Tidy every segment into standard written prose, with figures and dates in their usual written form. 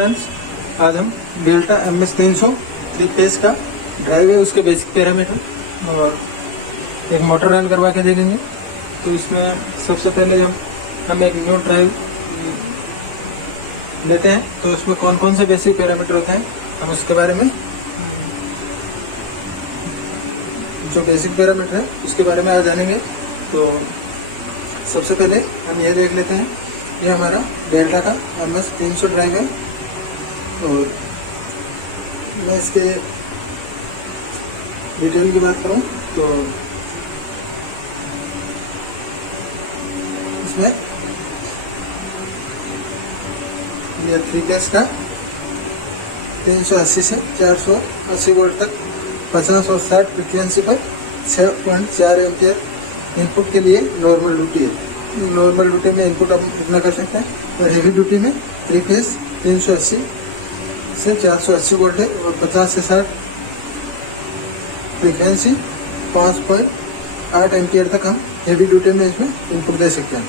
Friends, आज हम delta MS 300 3 phase का ड्राइव है उसके बेसिक पैरामीटर और एक मोटर रन करवा के देखेंगे। तो इसमें सबसे पहले हम एक न्यू ड्राइव लेते हैं, तो उसमें कौन कौन से बेसिक पैरामीटर होते हैं हम उसके बारे में, जो बेसिक पैरामीटर है उसके बारे में आज जानेंगे। तो सबसे पहले हम ये देख लेते हैं, ये हमारा डेल्टा का MS 300 ड्राइव है और मैं इसके डिटेल की बात करूं तो इसमें ये 3 फेज का 380 से 480 वोल्ट तक 50 और 60 फ्रिक्वेंसी पर 6.4 एम्पियर इनपुट के लिए नॉर्मल ड्यूटी है। नॉर्मल ड्यूटी में इनपुट हम इतना कर सकते हैं और हेवी ड्यूटी में 3 फेज 380 से 480 वोल्ट है और 50 से 60 फ्रिक्वेंसी 5.8 एम्पियर तक हम हेवी ड्यूटी में इसमें इनपुट दे सकते हैं।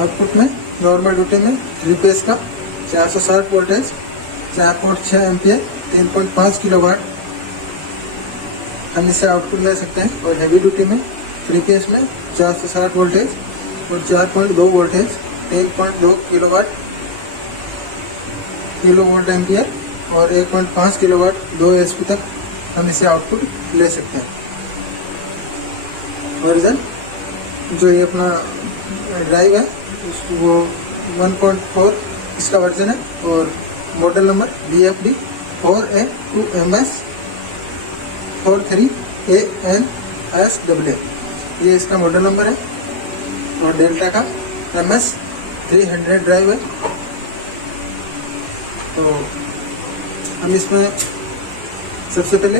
आउटपुट में नॉर्मल ड्यूटी में 3 फेज का 460 वोल्टेज 4.6 एम्पियर 3.5 किलोवाट हम इससे आउटपुट ले सकते हैं और हेवी ड्यूटी में 3 फेज में 460 वोल्टेज और 4.2 वोल्टेज 10.2 किलोवाट एम्पियर और 1.5 किलोवाट 2 HP तक हम इसे आउटपुट ले सकते हैं। वर्जन जो ये अपना ड्राइव है वो 1.4 इसका वर्जन है और model number BFD 4A2MS 43ANSW ये इसका मॉडल नंबर है और डेल्टा का MS 300 ड्राइव है। तो हम इसमें सबसे पहले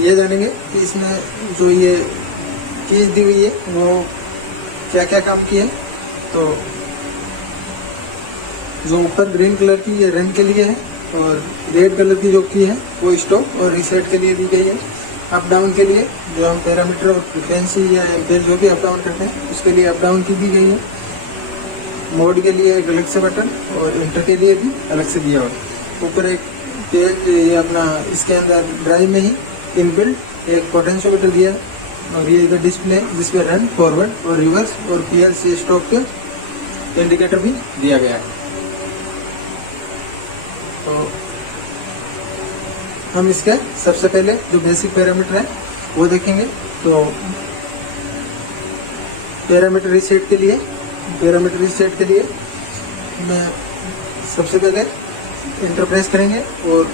ये जानेंगे कि इसमें जो ये चीज़ दी हुई है वो क्या क्या काम की है। तो जो ऊपर ग्रीन कलर की ये रन के लिए है और रेड कलर की जो की है वो स्टॉप और रीसेट के लिए दी गई है। अप डाउन के लिए जो हम पैरामीटर और फ्रिक्वेंसी या एम्पेयर जो भी अप डाउन करते हैं उसके लिए अप डाउन की दी गई है। मोड के लिए एक अलग से बटन और इंटर के लिए भी अलग से दिया हुआ है। ऊपर एक पेज ये अपना इसके अंदर ड्राइव में ही इनबिल्ट एक पोटेंशियोमीटर दिया है और ये इधर डिस्प्ले जिसमें रन फॉरवर्ड और रिवर्स और PLC स्टॉप के इंडिकेटर भी दिया गया है। तो हम इसके सबसे पहले जो बेसिक पैरामीटर है वो देखेंगे। तो पैरामीटर रीसेट के लिए मैं सबसे पहले इंटर प्रेस करेंगे और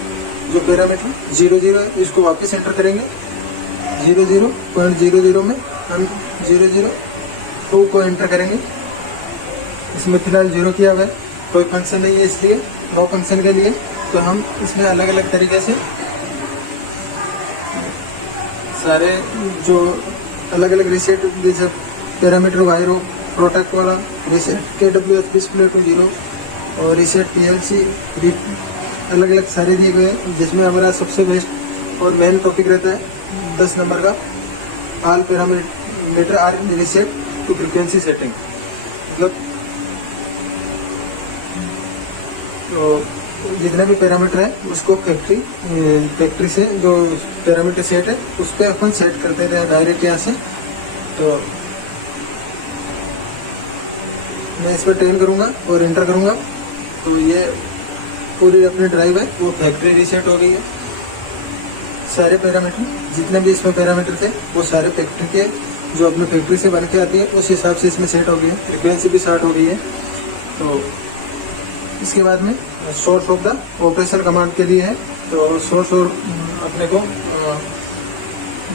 जो पैरामीटर 00 है इसको वापस एंटर करेंगे। 00.00 में हम 002 को एंटर करेंगे। इसमें फिलहाल 0 किया हुआ है, कोई फंक्शन नहीं है, इसलिए नो फंक्शन के लिए तो हम इसमें अलग अलग तरीके से सारे जो अलग अलग रीसेट जैसे पैरामीटर वायरो प्रोटेक्ट वाला रीसेट KWH डिस्प्ले टू 0 और रीसेट PLC अलग अलग सारे दिए गए हैं, जिसमें हमारा सबसे बेस्ट और मेन टॉपिक रहता है 10 नंबर का all parameter are reset to frequency setting. मतलब तो जितने भी पैरामीटर है उसको फैक्ट्री से जो पैरामीटर सेट है उस पर अपन सेट करते थे डायरेक्ट यहाँ से। तो मैं इस पर 10 करूँगा और एंटर करूँगा तो ये पूरी अपनी ड्राइव है वो फैक्ट्री रीसेट हो गई है। सारे पैरामीटर जितने भी इसमें पैरामीटर थे वो सारे फैक्ट्री के जो अपनी फैक्ट्री से बन के आती है उस हिसाब से इसमें सेट हो गई है। फ्रिक्वेंसी भी स्टार्ट हो गई है। तो इसके बाद में source of the operation command के लिए है, तो सोर्स और अपने को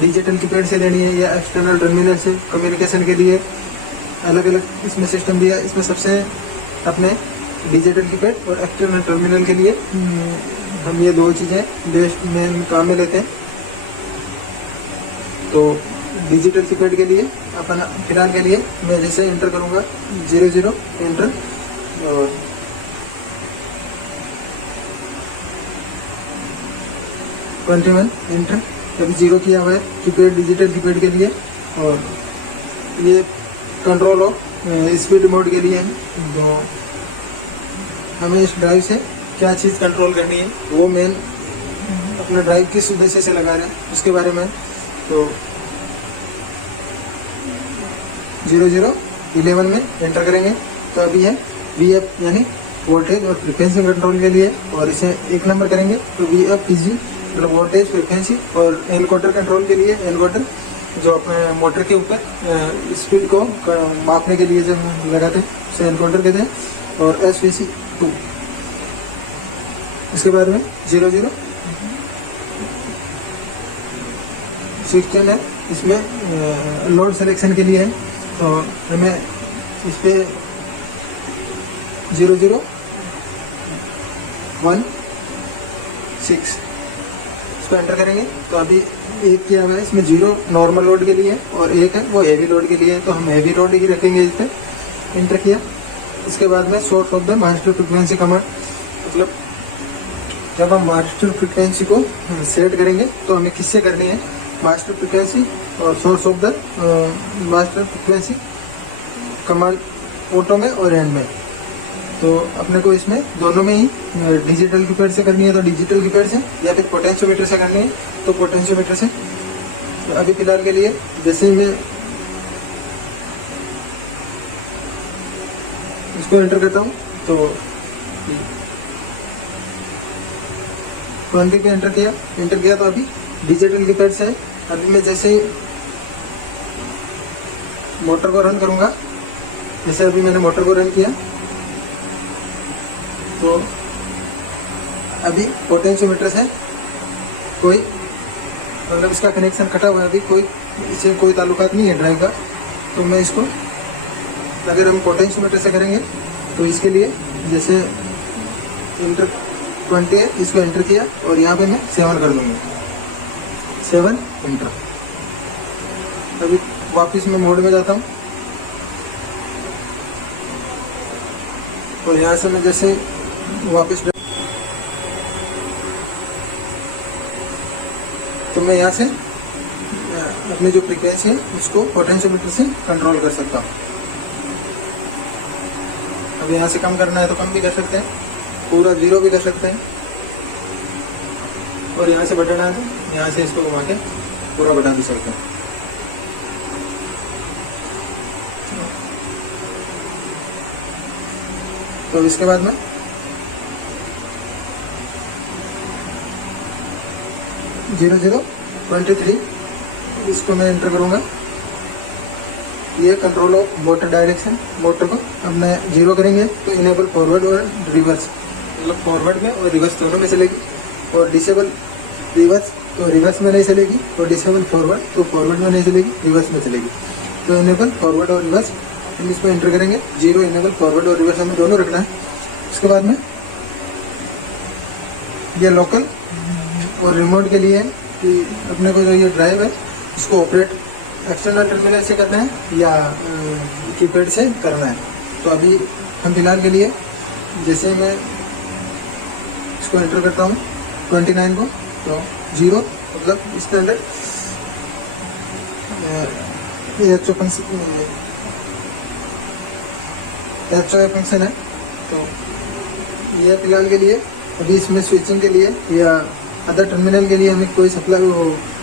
डिजिटल कीपैड से लेनी है या एक्सटर्नल टर्मिनल से कम्युनिकेशन के लिए अलग अलग इसमें सिस्टम दिया है। इसमें सबसे अपने डिजिटल कीपैड और एक्सटर्नल टर्मिनल के लिए हम ये दो चीज़ें बेस्ट में काम में लेते हैं। तो डिजिटल कीपैड के लिए अपन फिलहाल के लिए मैं जैसे एंटर करूँगा 00 एंटर और 21 एंटर, अभी 0 किया हुआ है कीपैड डिजिटल कीपैड के लिए। और ये कंट्रोल ऑफ स्पीड मोड के लिए है। तो हमें इस ड्राइव से क्या चीज़ कंट्रोल करनी है, वो मेन अपना ड्राइव किस उद्देश्य से लगा रहे हैं उसके बारे में। तो 0011 में एंटर करेंगे तो अभी है VF यानी वोल्टेज और फ्रिक्वेंसी कंट्रोल के लिए, और इसे 1 नंबर करेंगे तो VFPG मतलब वोल्टेज फ्रिक्वेंसी और एनकोडर कंट्रोल के लिए। एनकोडर जो अपने मोटर के ऊपर स्पीड को मापने के लिए जब लगाते हैं उसे एनकोडर कहते हैं। और SVC2। इसके बाद में 0016 है, इसमें लोड सिलेक्शन के लिए है। तो हमें इस पे 0016 इसको एंटर करेंगे तो अभी 1 किया हुआ है, इसमें 0 नॉर्मल लोड के लिए और 1 है वो हेवी लोड के लिए है, तो हम हेवी लोड ही रखेंगे। इस पर एंटर किया। इसके बाद में source of the master frequency command, मतलब जब हम मास्टर फ्रिक्वेंसी को सेट करेंगे तो हमें किससे करनी है, मास्टर फ्रिक्वेंसी और source of the master frequency command auto में और एंड में। तो अपने को इसमें दोनों में ही डिजिटल कीपैड से करनी है तो डिजिटल कीपैड से, या फिर पोटेंशियोमीटर से करनी है तो पोटेंशियोमीटर से। तो अभी फिलहाल के लिए जैसे ही मैं इसको एंटर करता हूँ तो 20 पे एंटर किया तो अभी डिजिटल कीपैड से अभी मैं जैसे ही मोटर को रन करूंगा, जैसे अभी मैंने मोटर को रन किया तो अभी पोटेंशियोमीटर से कोई मतलब इसका कनेक्शन कटा हुआ है, अभी कोई इससे कोई ताल्लुकात नहीं है ड्राइव का। तो मैं इसको अगर हम पोटेंशियोमीटर से करेंगे तो इसके लिए जैसे इंटर 20 है, इसको एंटर किया और यहाँ पे मैं 7 कर दूंगा, 7 एंटर। अभी वापस मैं मोड में जाता हूँ और यहाँ से मैं जैसे वापस तो मैं यहाँ से अपनी जो फ्रीक्वेंसी है उसको पोटेंशियोमीटर से कंट्रोल कर सकता हूँ। अब यहाँ से कम करना है तो कम भी कर सकते हैं, पूरा 0 भी कर सकते हैं, और यहाँ से बटन है तो यहाँ से इसको घुमा के पूरा बटा भी सकते हैं। तो इसके बाद में 0023 इसको मैं एंटर करूँगा। ये control of motor direction, motor को अब मैं 0 करेंगे तो इनेबल फॉरवर्ड और रिवर्स, मतलब फॉरवर्ड में और रिवर्स दोनों में चलेगी, और डिसेबल रिवर्स तो रिवर्स में नहीं चलेगी, और डिसेबल फॉरवर्ड तो फॉरवर्ड में नहीं चलेगी, रिवर्स में चलेगी। तो इनेबल फॉरवर्ड और रिवर्स हम इसको एंटर करेंगे। 0 इनेबल फॉरवर्ड और रिवर्स हमें दोनों रखना है। उसके बाद में ये लोकल और रिमोट के लिए है कि अपने को जो ये ड्राइव है इसको ऑपरेट एक्सटर्नल टर्मिनल से करना है या कीपैड से करना है। तो अभी हम फिलहाल के लिए जैसे मैं इसको एंटर करता हूँ 29 को तो 0 मतलब इसके अंदर एचओ फंक्शन है। तो ये फिलहाल के लिए अभी इसमें स्विचिंग के लिए या अदर टर्मिनल के लिए हमें कोई सप्लाई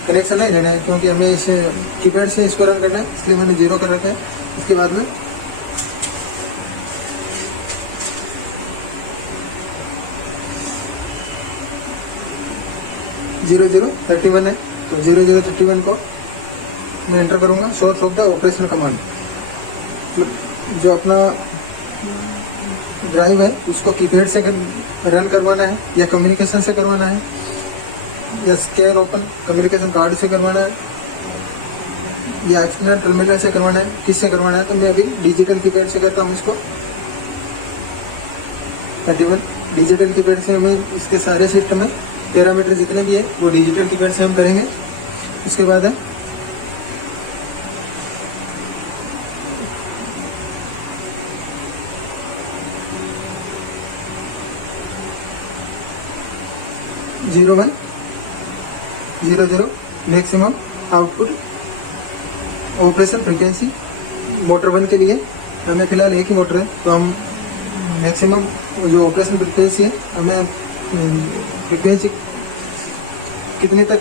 कनेक्शन नहीं लेना है, क्योंकि हमें इसे कीपैड से इसको रन करना है, इसलिए मैंने 0 कर रखा है। इसके बाद में जीरो 31 है तो 0031 को मैं एंटर करूंगा। Source of the operational command, जो अपना ड्राइव है उसको कीपैड से रन करवाना है या कम्युनिकेशन से करवाना है या स्कैन ओपन कम्युनिकेशन कार्ड से करवाना है या एक्सटर्नल टर्मिनल से करवाना है, किससे करवाना है। तो मैं अभी डिजिटल कीपैड से करता हूँ इसको। 31 डिजिटल कीपैड से हमें इसके सारे सिस्टम में पैरामीटर जितने भी है वो डिजिटल कीपैड से हम करेंगे। उसके बाद है zero 00 maximum output operation frequency motor 1 के लिए हमें फिलहाल एक ही मोटर है तो हम मैक्सिमम जो ऑपरेशन फ्रिक्वेंसी है, हमें फ्रिक्वेंसी कितने तक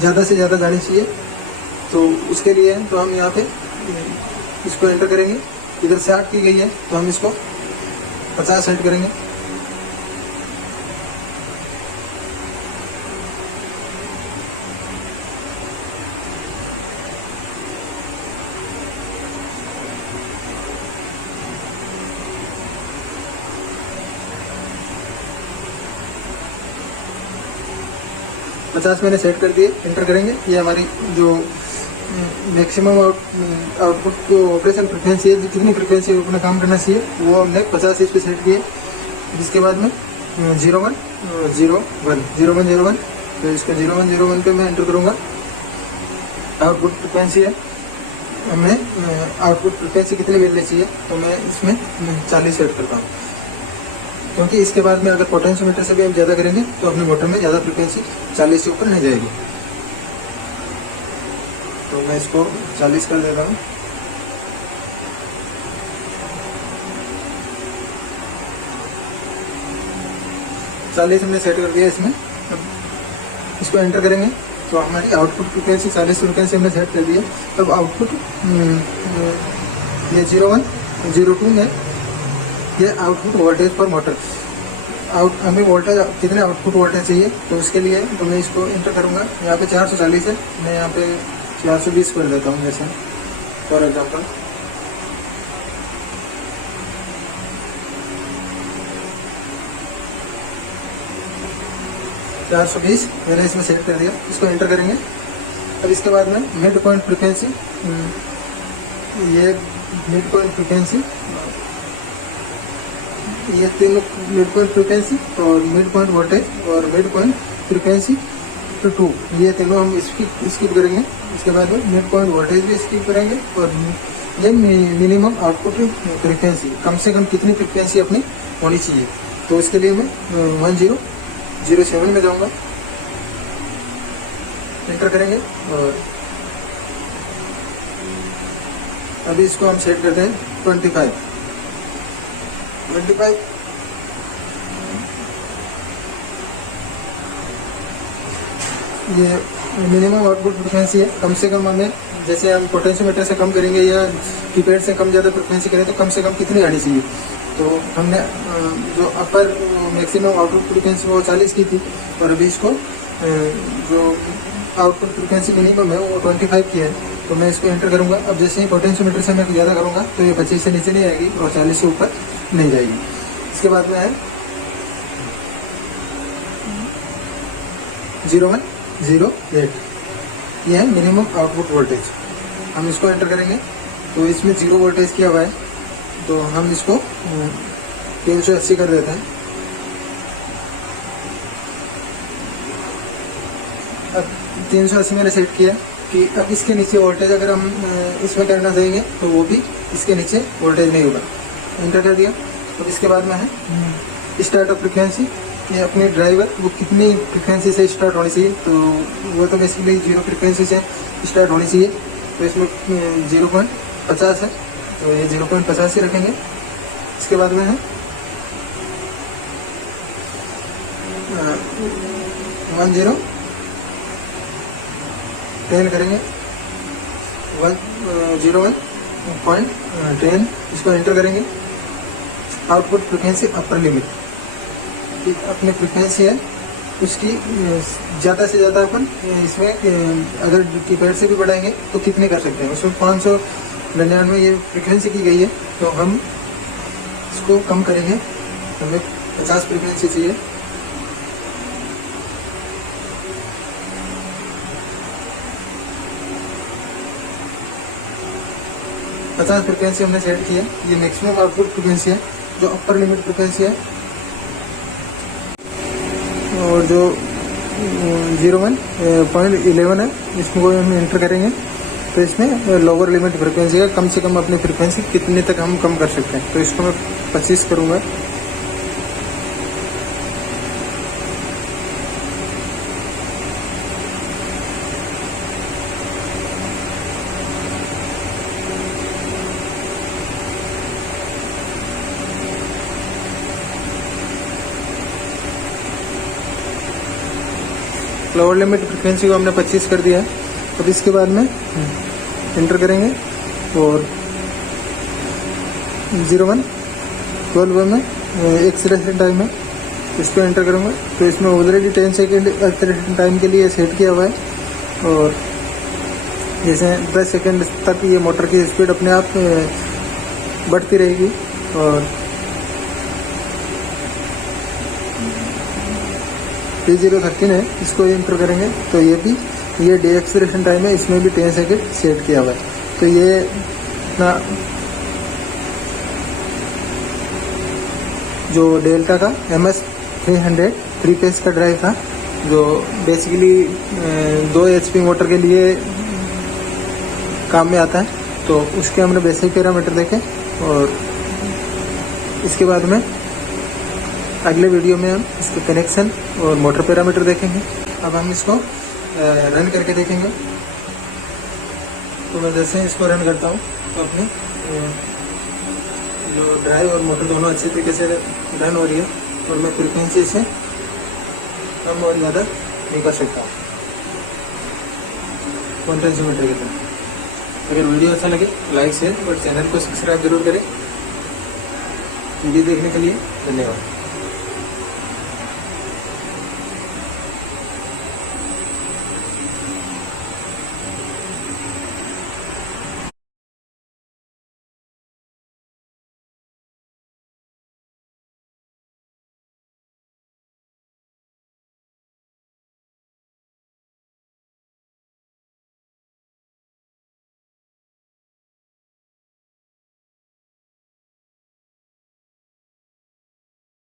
ज़्यादा से ज़्यादा जानी चाहिए, तो उसके लिए तो हम यहाँ पे इसको एंटर करेंगे। इधर से 8 की गई है तो हम इसको 50 सेट करेंगे। पचास मैंने सेट कर दिए, एंटर करेंगे। ये हमारी जो मैक्सिमम आउटपुट को ऑपरेशन फ्रिक्वेंसी है, कितनी फ्रिक्वेंसी अपना काम करना चाहिए वो हमने 50 इस पे सेट किए। जिसके बाद में 0101 तो इसका 0101 पे मैं एंटर करूँगा। आउटपुट फ्रिक्वेंसी है, हमें आउटपुट फ्रिक्वेंसी कितनी मिलनी चाहिए, तो मैं इसमें 40 सेट करता हूँ, क्योंकि इसके बाद में अगर पोटेंशियोमीटर से भी हम ज़्यादा करेंगे तो अपने मोटर में ज़्यादा फ्रिक्वेंसी 40 से ऊपर नहीं जाएगी। तो मैं इसको 40 कर देता हूँ। चालीस हमने सेट कर दिया इसमें। अब इसको एंटर करेंगे तो हमारी आउटपुट फ्रिक्वेंसी 40 फ्रिक्वेंसी हमने सेट कर दिया। अब आउटपुट ये 0102 में ये आउटपुट वोल्टेज पर मोटर हमें वोल्टेज कितने आउटपुट वोल्टेज चाहिए, तो उसके लिए तो मैं इसको एंटर करूँगा। यहाँ पे 440 है, मैं यहाँ पे 420 कर देता हूँ जैसे फॉर एग्जाम्पल। मैंने इसमें सेट कर दिया, इसको एंटर करेंगे। अब इसके बाद में मिड पॉइंट फ्रिक्वेंसी, ये मिड पॉइंट फ्रिक्वेंसी, ये तीनों मिड पॉइंट फ्रिक्वेंसी और मिड पॉइंट वोल्टेज और मिड पॉइंट फ्रिक्वेंसी तो 2, ये तीनों हम स्किप करेंगे। इसके बाद में मिड पॉइंट वोल्टेज भी स्किप करेंगे और ये मिनिमम आउटपुट फ्रिक्वेंसी कम से कम कितनी फ्रिक्वेंसी अपनी होनी चाहिए, तो इसके लिए मैं 1007 में जाऊँगा, एंटर करेंगे। और अभी इसको हम सेट करते हैं 25। ये मिनिमम आउटपुट फ्रिक्वेंसी है। कम से कम हमें, जैसे हम पोटेंशियोमीटर से कम करेंगे या कीपैड से कम ज़्यादा फ्रिक्वेंसी करें तो कम से कम कितनी आनी चाहिए, तो हमने जो अपर मैक्सिमम आउटपुट फ्रिक्वेंसी वो 40 की थी, और अभी इसको जो आउटपुट फ्रिक्वेंसी मिनिमम है वो 25 की है। तो मैं इसको एंटर करूँगा। अब जैसे ही पोटेंशियोमीटर से मैं ज़्यादा करूँगा तो ये 25 से नीचे नहीं आएगी और 40 से ऊपर नहीं जाएगी। इसके बाद में है 0108, ये है मिनिमम आउटपुट वोल्टेज। हम इसको एंटर करेंगे तो इसमें 0 वोल्टेज किया हुआ है, तो हम इसको 380 कर देते हैं। अब 380 मैंने सेट किया कि अब इसके नीचे वोल्टेज अगर हम इसमें करना चाहेंगे तो वो भी इसके नीचे वोल्टेज नहीं होगा। एंटर कर दिया। तो इसके बाद में है स्टार्ट ऑफ फ्रिक्वेंसी, ये अपने ड्राइवर वो कितनी फ्रिक्वेंसी से स्टार्ट होनी चाहिए, तो वो तो बेसिकली 0 फ्रिक्वेंसी से स्टार्ट होनी चाहिए। तो इसमें 0.50 है, तो ये 0.50 ही रखेंगे। इसके बाद में है 10 करेंगे, 01.10, इसको एंटर करेंगे। आउटपुट फ्रिक्वेंसी अपर लिमिट की अपनी फ्रिक्वेंसी है, उसकी ज़्यादा से ज़्यादा अपन इसमें अगर कीपैड से भी बढ़ाएंगे तो कितने कर सकते हैं। उसमें 599 ये फ्रिक्वेंसी की गई है, तो हम इसको कम करेंगे, हमें 50 फ्रिक्वेंसी चाहिए। पचास फ्रिक्वेंसी हमने सेट की है। ये मैक्सिमम आउटपुट फ्रिक्वेंसी है, जो अपर लिमिट फ्रिक्वेंसी है। और जो 01.11 है, इसको हम एंटर करेंगे तो इसमें लोअर लिमिट फ्रिक्वेंसी है, कम से कम अपनी फ्रिक्वेंसी कितने तक हम कम कर सकते हैं। तो इसको मैं 25 करूँगा। लोअर लिमिट फ्रिक्वेंसी को हमने 25 कर दिया है। अब इसके बाद में एंटर करेंगे और 01 12 में एक्सीलरेशन टाइम है, इसको एंटर करूँगा। तो इसमें ऑलरेडी 10 सेकेंड एक्सीलरेशन टाइम के लिए सेट किया हुआ है और जैसे 10 सेकेंड तक ये मोटर की स्पीड अपने आप बढ़ती रहेगी। और T013 है, इसको एंटर करेंगे तो ये डे एक्सीलरेशन टाइम है, इसमें भी 10 सेकेंड सेट किया हुआ है। तो ये अपना जो डेल्टा का MS300 3 फेस का ड्राइव था, जो बेसिकली 2 HP मोटर के लिए काम में आता है। तो उसके हमने बेसिक पैरामीटर देखे और इसके बाद में अगले वीडियो में हम इसके कनेक्शन और मोटर पैरामीटर देखेंगे। अब हम इसको रन करके देखेंगे। तो मैं जैसे इसको रन करता हूँ तो अपनी जो ड्राइव और मोटर दोनों अच्छे तरीके से रन हो रही है और मैं फ्रिक्वेंसी से कम और ज़्यादा नहीं कर सकता हूँ पोटेंशियोमीटर की तरह। अगर वीडियो अच्छा लगे तो लाइक शेयर और चैनल को सब्सक्राइब जरूर करें। वीडियो देखने के लिए धन्यवाद।